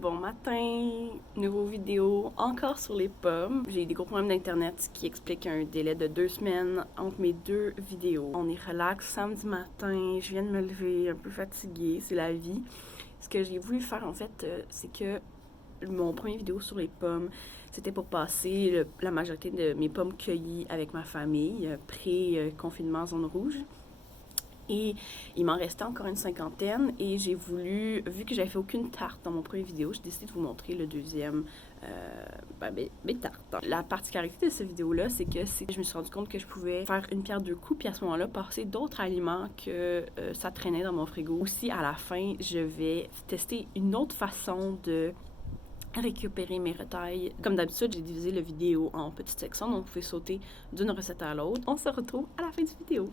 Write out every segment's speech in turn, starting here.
Bon matin, nouveau vidéo, encore sur les pommes. J'ai des gros problèmes d'internet qui expliquent un délai de 2 semaines entre mes deux vidéos. On est relax samedi matin, je viens de me lever un peu fatiguée, c'est la vie. Ce que j'ai voulu faire en fait, c'est que mon premier vidéo sur les pommes, c'était pour passer la majorité de mes pommes cueillies avec ma famille, pré-confinement zone rouge. Et il m'en restait encore une cinquantaine et j'ai voulu, vu que j'avais fait aucune tarte dans mon premier vidéo, j'ai décidé de vous montrer le deuxième, mes tartes. La particularité de cette vidéo-là, c'est que je me suis rendu compte que je pouvais faire une pierre deux coups, puis à ce moment-là, passer d'autres aliments que ça traînait dans mon frigo. Aussi, à la fin, je vais tester une autre façon de récupérer mes retailles. Comme d'habitude, j'ai divisé la vidéo en petites sections, donc vous pouvez sauter d'une recette à l'autre. On se retrouve à la fin du vidéo.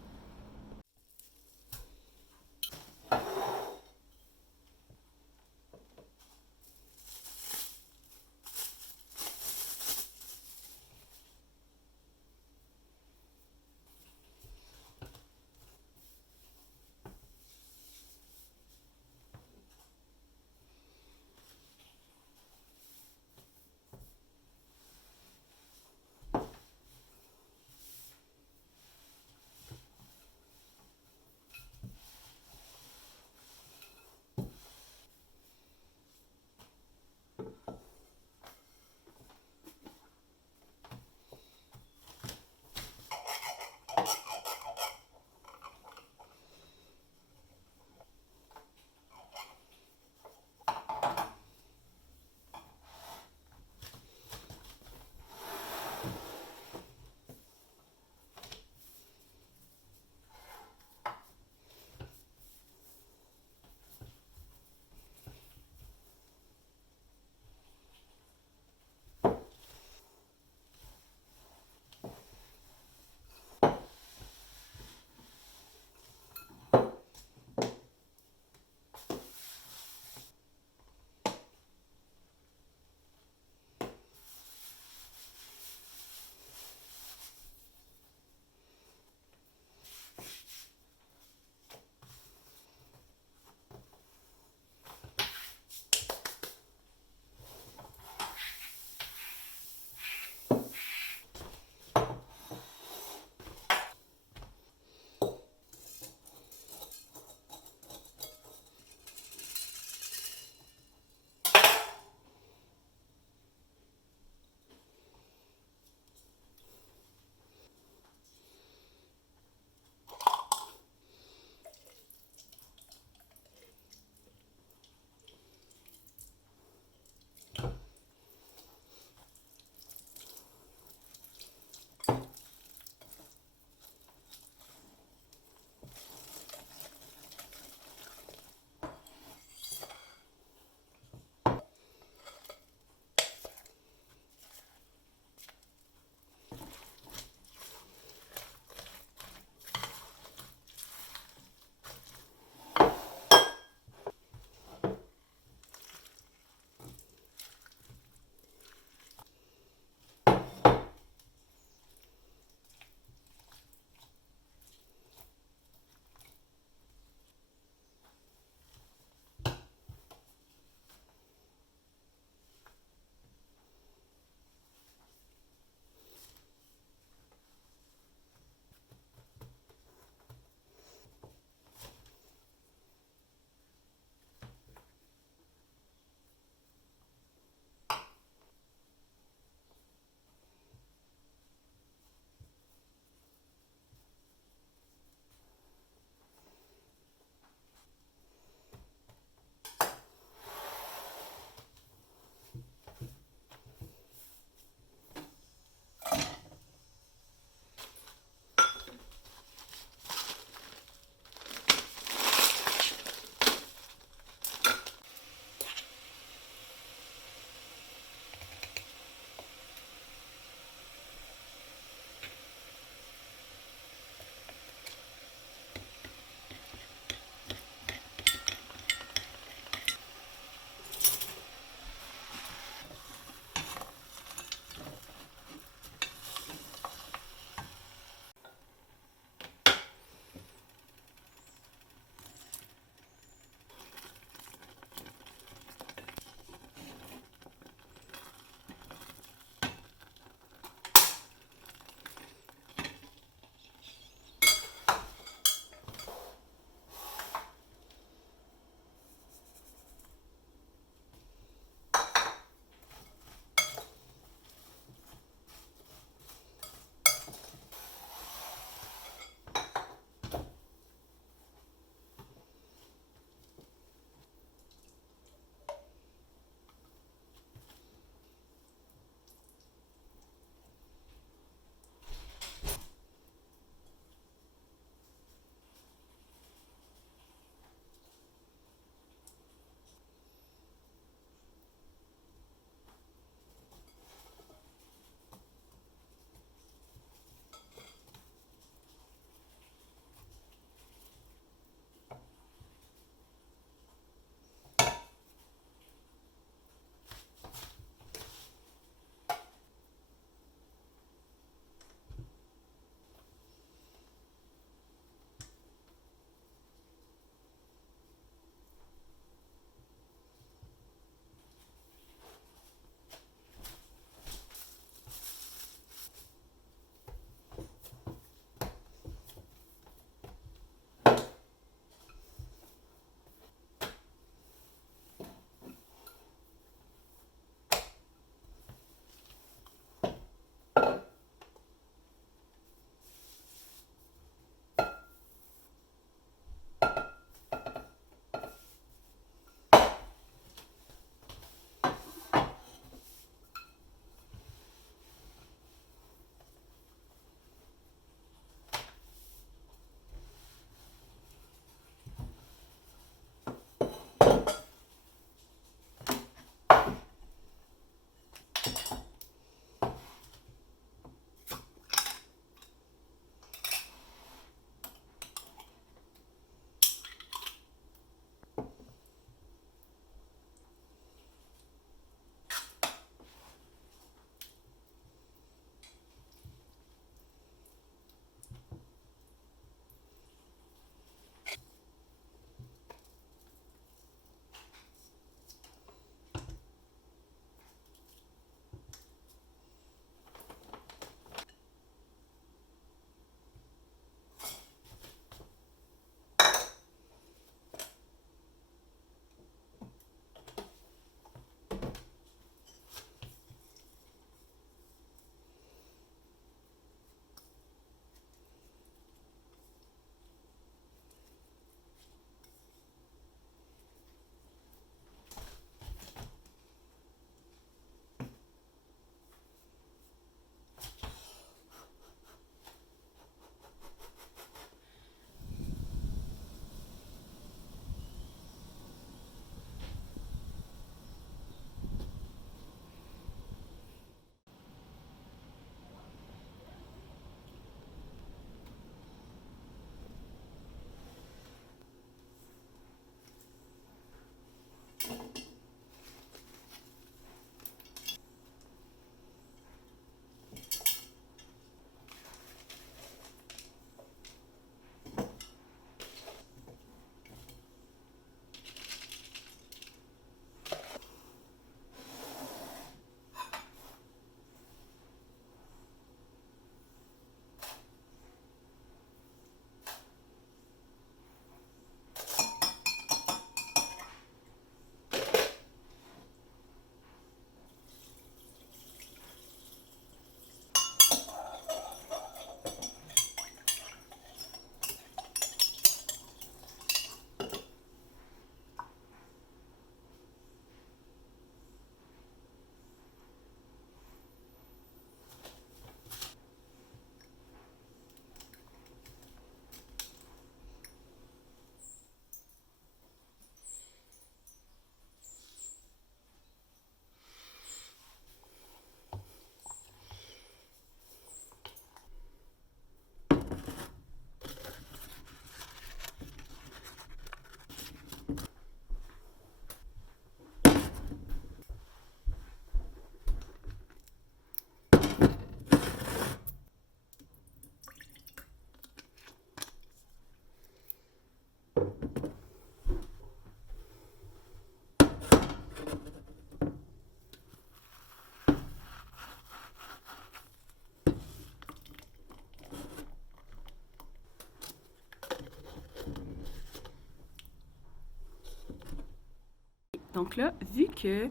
Donc là, vu que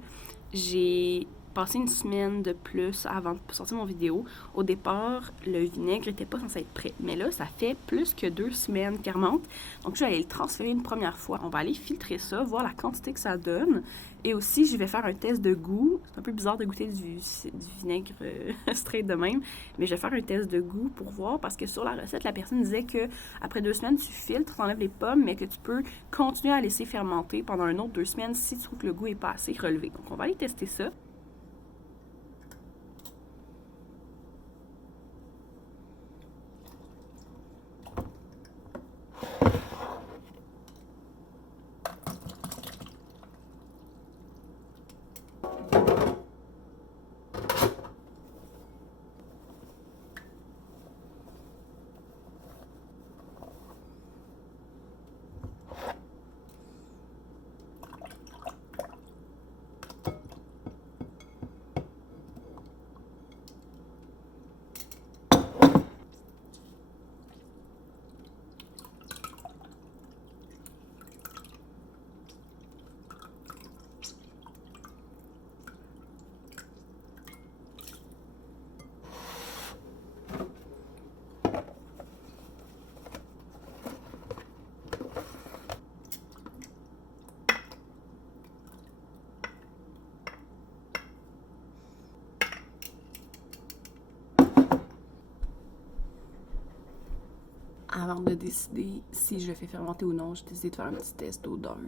j'ai passé une semaine de plus avant de sortir mon vidéo, au départ, le vinaigre était pas censé être prêt. Mais là, ça fait plus que 2 semaines qu'il remonte. Donc je vais aller le transférer une première fois. On va aller filtrer ça, voir la quantité que ça donne. Et aussi, je vais faire un test de goût. C'est un peu bizarre de goûter du vinaigre straight de même. Mais je vais faire un test de goût pour voir, parce que sur la recette, la personne disait que après 2 semaines, tu filtres, tu enlèves les pommes, mais que tu peux continuer à laisser fermenter pendant un autre 2 semaines si tu trouves que le goût est pas assez relevé. Donc on va aller tester ça. Avant de décider si je le fais fermenter ou non, j'ai décidé de faire un petit test d'odeur.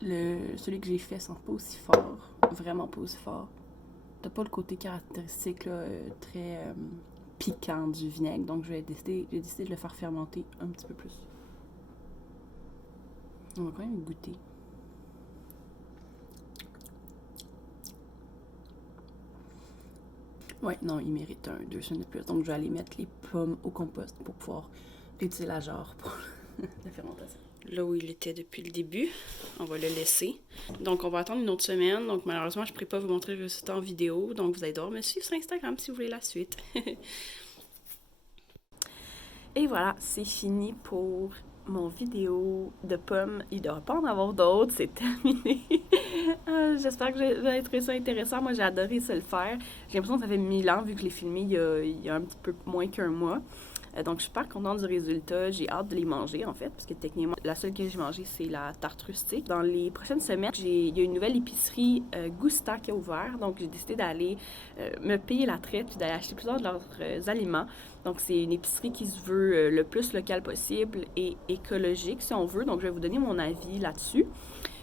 Celui que j'ai fait sent pas aussi fort, vraiment pas aussi fort. T'as pas le côté caractéristique là, très piquant du vinaigre, donc j'ai décidé de le faire fermenter un petit peu plus. On va quand même goûter. Ouais, non, il mérite 2 semaines de plus, donc je vais aller mettre les pommes au compost pour pouvoir utiliser la jarre pour la fermentation. Là où il était depuis le début, on va le laisser. Donc on va attendre une autre semaine, donc malheureusement je ne pourrai pas vous montrer le résultat en vidéo, donc vous allez devoir me suivre sur Instagram si vous voulez la suite. Et voilà, c'est fini pour mon vidéo de pommes. Il ne devrait pas en avoir d'autres, c'est terminé. J'espère que vous avez trouvé ça intéressant. Moi, j'ai adoré ça le faire. J'ai l'impression que ça fait 1000 ans vu que je l'ai filmé il y a un petit peu moins qu'1 mois. Donc, je suis super contente du résultat. J'ai hâte de les manger, en fait, parce que techniquement, la seule que j'ai mangée, c'est la tarte rustique. Dans les prochaines semaines, il y a une nouvelle épicerie Gousta qui a ouvert. Donc, j'ai décidé d'aller me payer la traite puis d'aller acheter plusieurs de leurs aliments. Donc, c'est une épicerie qui se veut le plus local possible et écologique, si on veut. Donc, je vais vous donner mon avis là-dessus.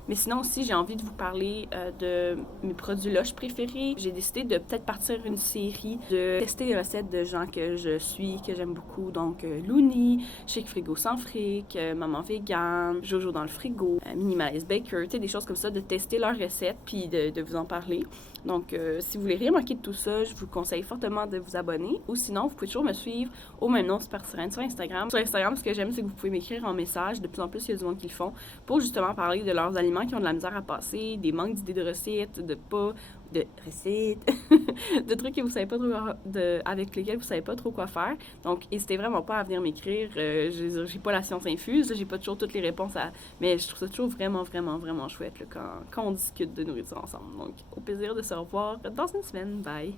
Mais sinon aussi, j'ai envie de vous parler de mes produits Lush préférés. J'ai décidé de peut-être partir une série de tester les recettes de gens que je suis, que j'aime beaucoup. Donc, Looney, Chic Frigo sans fric, Maman Vegan, Jojo dans le frigo, Minimalist Baker, tu sais, des choses comme ça, de tester leurs recettes puis de vous en parler. Donc, si vous voulez rien manquer de tout ça, je vous conseille fortement de vous abonner. Ou sinon, vous pouvez toujours me suivre au même nom, Super Sereine, sur Instagram. Sur Instagram, ce que j'aime, c'est que vous pouvez m'écrire en message. De plus en plus, il y a du monde qui le font pour justement parler de leurs aliments qui ont de la misère à passer, des manques d'idées de recettes, de trucs que vous savez pas trop avec lesquels vous savez pas trop quoi faire. Donc, n'hésitez vraiment pas à venir m'écrire. J'ai pas la science infuse, j'ai pas toujours toutes les réponses mais je trouve ça toujours vraiment, vraiment, vraiment chouette là, quand on discute de nourriture ensemble. Donc, au plaisir de se revoir dans une semaine. Bye!